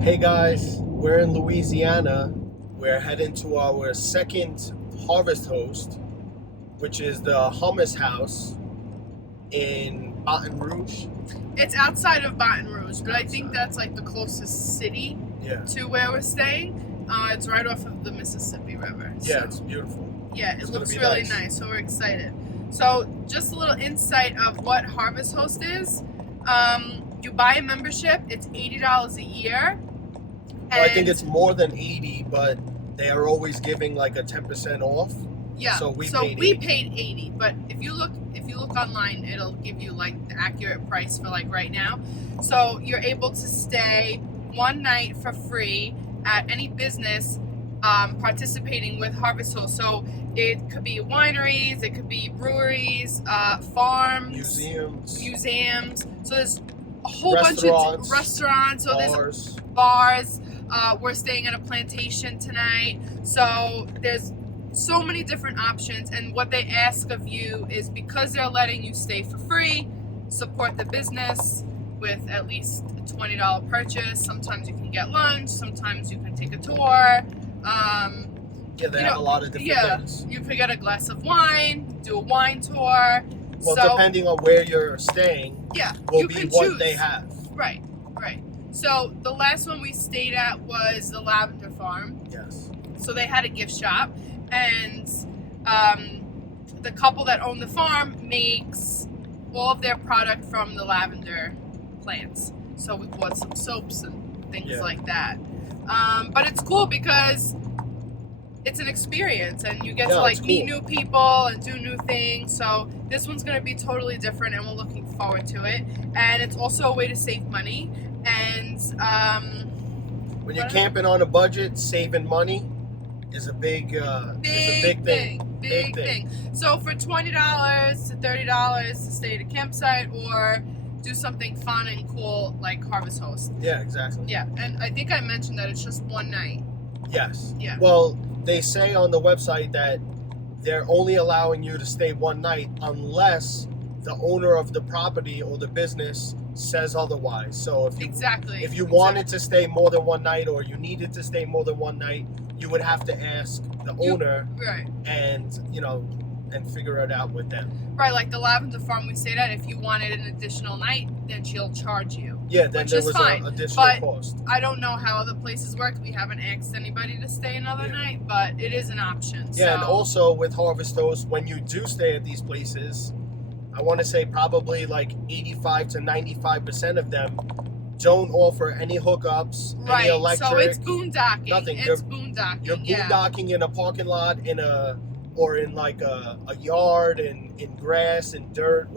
Hey guys, we're in Louisiana. We're heading to our second Harvest Host, which is the Hummus House in Baton Rouge. It's outside of Baton Rouge, but I think that's like the closest city Yeah. to where we're staying. It's right off of the Mississippi River. Yeah, So, it's beautiful. yeah, It's it gonna looks be really nice. nice, so we're excited. So, just a little insight of what Harvest Host is. You buy a membership, it's $80 a year. Well, I think it's more than 80, but they are always giving like a 10% off. Yeah. So we paid 80, but if you look online, it'll give you like the accurate price for like right now. So you're able to stay one night for free at any business participating with Harvest Host. So it could be wineries, it could be breweries, farms, museums. So there's a whole bunch of restaurants. So there's bars. We're staying at a plantation tonight. So there's so many different options, and what they ask of you is, because they're letting you stay for free, support the business with at least a $20 purchase. Sometimes you can get lunch, sometimes you can take a tour. They have a lot of different things. You could get a glass of wine, do a wine tour. Well, depending on where you're staying, will you be can what choose. they have. Right. So the last one we stayed at was the Lavender Farm. Yes. So they had a gift shop, and the couple that owned the farm makes all of their product from the lavender plants. So we bought some soaps and things like that. But it's cool because it's an experience, and you get to meet new people and do new things. So this one's going to be totally different, and we're looking forward to it. And it's also a way to save money. And when you're camping on a budget, saving money is a big thing. Big thing. So for $20 to $30 to stay at a campsite or do something fun and cool like Harvest Host. Yeah, exactly. Yeah, and I think I mentioned that it's just one night. Yes. Yeah. Well, they say on the website that they're only allowing you to stay one night unless the owner of the property or the business says otherwise. So if you wanted to stay more than one night, or you needed to stay more than one night, you would have to ask the owner, and figure it out with them. Right, like the Lavender Farm we stayed at, if you wanted an additional night, then she'll charge you. Yeah, then there was an additional cost. I don't know how other places work. We haven't asked anybody to stay another night, but it is an option. Yeah, and also with Harvest Host, when you do stay at these places, I want to say probably like 85 to 95% of them don't offer any hookups, any electric. So it's boondocking. Nothing. It's boondocking. You're boondocking in a parking lot, or in like a yard, in grass and dirt,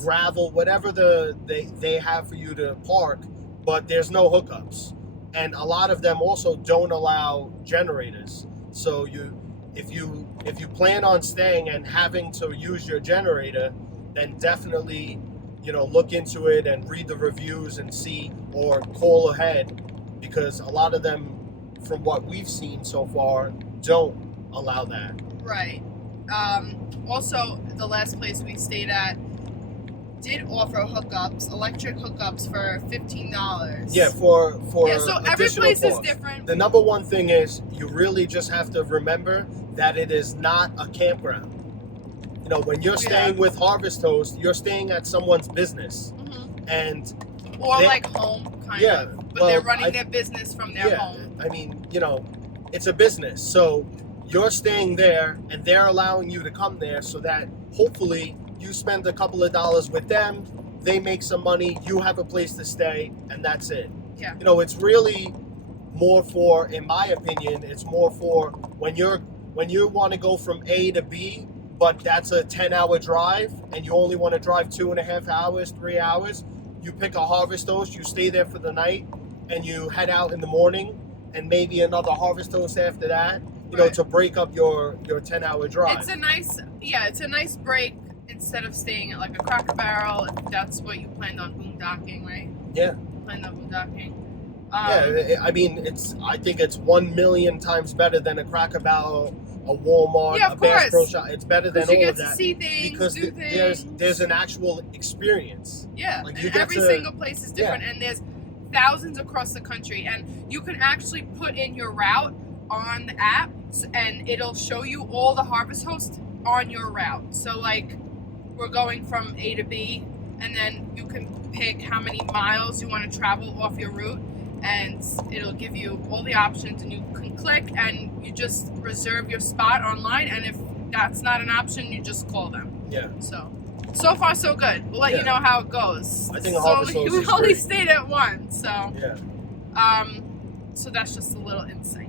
gravel, whatever they have for you to park, but there's no hookups. And a lot of them also don't allow generators. So if you plan on staying and having to use your generator, then definitely look into it and read the reviews and see, or call ahead, because a lot of them, from what we've seen so far, don't allow that. Right. Also, the last place we stayed at did offer hookups, electric hookups for $15. Yeah, for so every place is different. The number one thing is, you really just have to remember that it is not a campground. When you're staying with Harvest Host, you're staying at someone's business, or like home, kind of. But they're running their business from their home. I mean, it's a business, so you're staying there, and they're allowing you to come there, so that hopefully you spend a couple of dollars with them, they make some money, you have a place to stay, and that's it. Yeah. It's really more for, in my opinion, it's more for when you want to go from A to B, but that's a 10-hour drive, and you only want to drive 2.5 hours, 3 hours, you pick a Harvest Host, you stay there for the night, and you head out in the morning, and maybe another Harvest Host after that, to break up your 10-hour drive. It's a nice break, instead of staying at like a Cracker Barrel, if that's what you planned on boondocking, right? Yeah. Planned on boondocking. I mean, I think it's 1 million times better than a Cracker Barrel, a Walmart, a Bass Pro Shop. It's better than all of that. See things, because do things. there's an actual experience. Yeah, like and every single place is different, and there's thousands across the country, and you can actually put in your route on the app, and it'll show you all the harvest hosts on your route. So like, we're going from A to B, and then you can pick how many miles you want to travel off your route, and it'll give you all the options, and you can click and you just reserve your spot online, and if that's not an option, you just call them. Yeah. So far so good. We'll let you know how it goes. I think a harvest host we is only great. stayed at one, so yeah. So that's just a little insight.